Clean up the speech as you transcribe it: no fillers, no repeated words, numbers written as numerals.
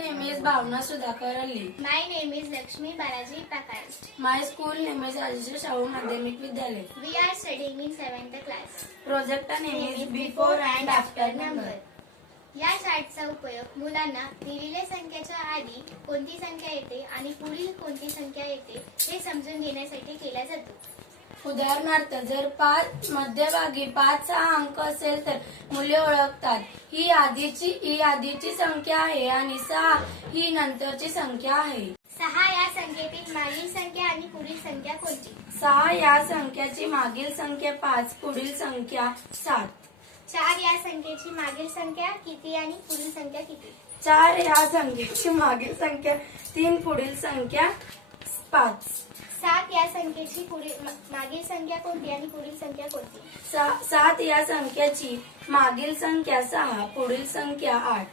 name is Bhavna Sudhakar Ali. My name is Lakshmi Balaji Prakash. My school name is Rajarshi Shahu Madhyamik Vidyalaya. We are studying in 7th class. Project name is Before and After Number. या चार्टचा उपयोग मुलांना दिलेल्या संख्येच्या आधी कोणती संख्या येते आणि पुढील कोणती संख्या येते हे समजून घेण्यासाठी केला जातो. उदाहरणार्थ जर 5 मध्यभागी 5 हा अंक असेल तर मुले ओळखतात ही आधीची संख्या आहे आणि 6 ही नंतरची संख्या आहे. 6 या संख्येतील मागील संख्या आणि पुढील संख्या कोणती? 6 या संख्याची मागील संख्या 5 पुढील संख्या 7. 4 या संख्येची मागील संख्या किती आणि पुढील संख्या किती? 4 या संख्येची मागील संख्या 3 पुढील संख्या 5. 7 या संख्येची मागील संख्या कोणती आणि पुढील संख्या कोणती? 7 या संख्येची मागील संख्या 6 पुढील संख्या 8.